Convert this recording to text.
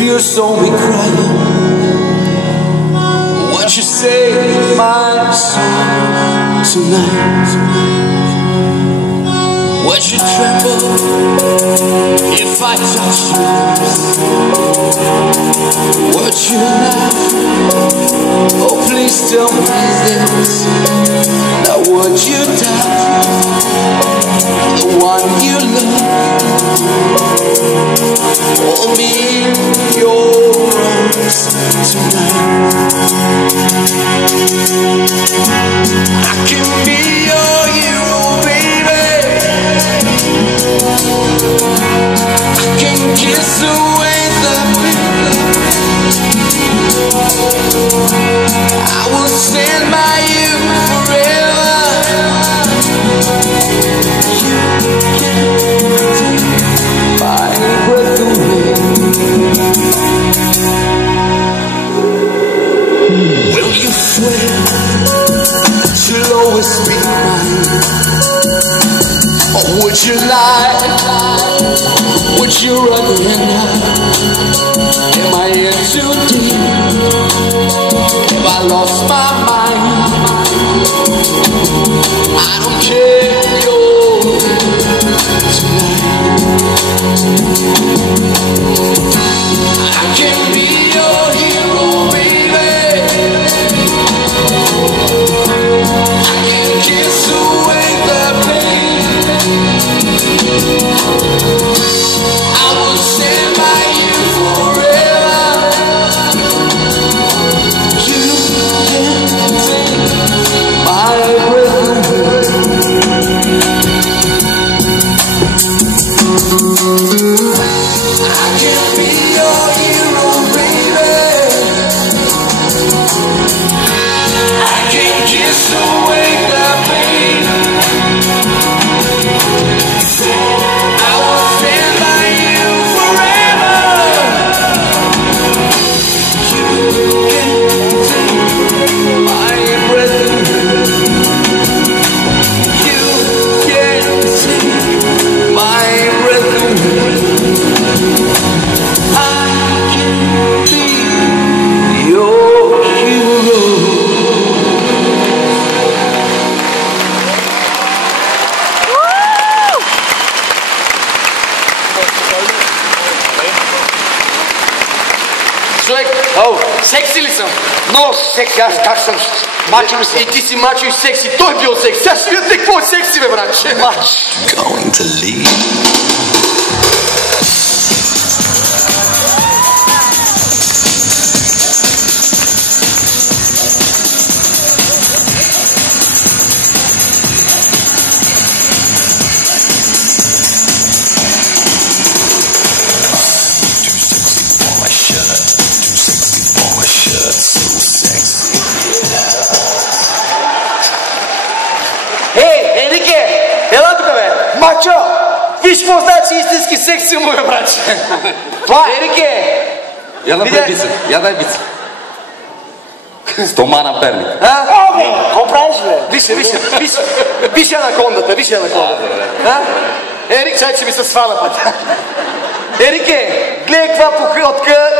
you saw me crying, won't you save my soul tonight? Won't you tremble if I touch you? Won't you laugh? Oh, please tell me this. Now would you die? The one you love, hold me in your arms tonight. I can be your hero, baby. I can kiss away the pain. I will stand by you forever. You can take my breath away. Will you swear that you'll always be mine? Or would you lie? Would you run and hide? Am I in too deep? Have I lost my mind? I don't care tonight. I can be your hero, baby. I can kiss away the pain. I will stand by you forever. You can take my breath away. I can be your hero, baby. I can kiss away the pain. I will stand by you forever. You can take my breath away. You can take my breath away. I can be your hero. Човек, секси ли съм? Много секси, аз как съм мачо ли съм? И ти си мачо и секси, той бил секси. Сега ще видите какво е секси, бе, братче. Мач. Going to leave. Ей, Ерике, ела тук, бе. Мачо, виж какво значи истински секси, моя братче. Това, Ерике. Я дай бица, я дай бица. Стомана Перник. Какво правиш, бе? Виж анакондата, виж анакондата. Ерик, чай, че ми се свана път. Ерике, гледай каква походка.